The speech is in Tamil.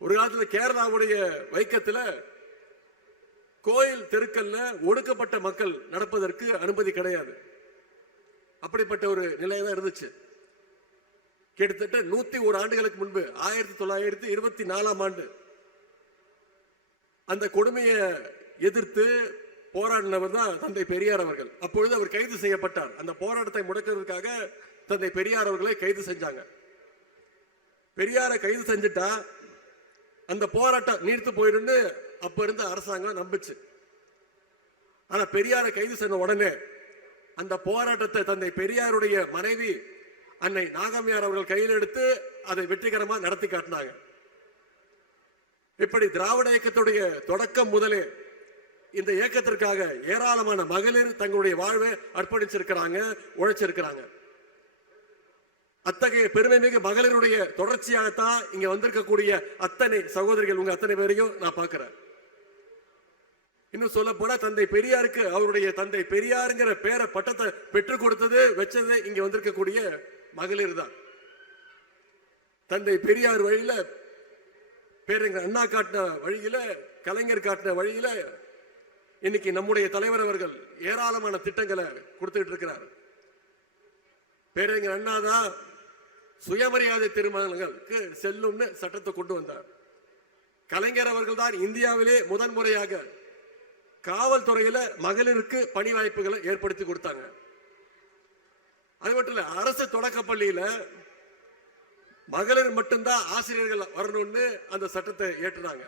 ஒரு காலத்துல கேரளாவுடைய வைக்கத்துல கோயில் தெருக்கல்ல ஒடுக்கப்பட்ட மக்கள் நடப்பதற்கு அனுமதி கிடையாது. அப்படிப்பட்ட ஒரு நிலைதான் இருந்துச்சு. கிட்டத்தட்ட 101 ஆண்டுகளுக்கு முன்பு 1924ஆம் ஆண்டு அந்த கொடுமையை எதிர்த்து போராடினவர் தான் தந்தை பெரியார் அவர்கள். அப்பொழுது அவர் கைது செய்யப்பட்டார். அந்த போராட்டத்தை முடக்கிறதுக்காக தந்தை பெரியார் அவர்களை கைது செஞ்சாங்க. பெரியாரை கைது செஞ்சுட்டா அந்த போராட்டம் நீர்த்து போயிருந்து அப்ப இருந்த அரசாங்கம் நம்பிச்சு. ஆனா பெரியாரை கைது செய்த உடனே அந்த போராட்டத்தை தந்தை பெரியாருடைய மனைவி அன்னை நாகம்மையார் அவர்கள் கையில் எடுத்து அதை வெற்றிகரமா நடத்தி காட்டினாங்க. இப்படி திராவிட இயக்கத்துடைய தொடக்கம் முதலே இந்த இயக்கத்திற்காக ஏராளமான மகளிர் தங்களுடைய வாழ்வை அர்ப்பணிச்சிருக்கிறாங்க, உழைச்சிருக்கிறாங்க. அத்தகைய பெருமை மிகு மகளிருடைய தொடர்ச்சியாகத்தான் இங்க வந்திருக்கக்கூடிய அத்தனை சகோதரிகள் உங்க அத்தனை பேரையும் நான் பார்க்கிறேன். இன்னும் சொல்ல போனா தந்தை பெரியாருக்கு அவருடைய தந்தை பெரியாருங்கிற பேரை பட்டத்தை பெற்றுக் கொடுத்தது வச்சது இங்க வந்திருக்கக்கூடிய மகளிர் தான். தந்தை பெரியார் வழியில பேரறிஞர் அண்ணா காட்டின வழியில கலைஞர் காட்டின வழியில இன்னைக்கு நம்முடைய தலைவர் அவர்கள் ஏராளமான திட்டங்களை கொடுத்துட்டு இருக்கிறார். பேரறிஞர் அண்ணா தான் சுயமரியாதை திருமணங்களுக்கு செல்லும்னு சட்டத்தை கொண்டு வந்தார். கலைஞர் அவர்கள் தான் இந்தியாவிலே முதன்முறையாக காவல்துறையில மகளிருக்கு பணி வாய்ப்புகளை ஏற்படுத்தி கொடுத்தாங்க. அது மட்டும் இல்ல, அரசு தொடக்க பள்ளியில மகளிர் மட்டும்தான் ஆசிரியர்கள் வரணும்னு அந்த சட்டத்தை ஏற்றுனாங்க.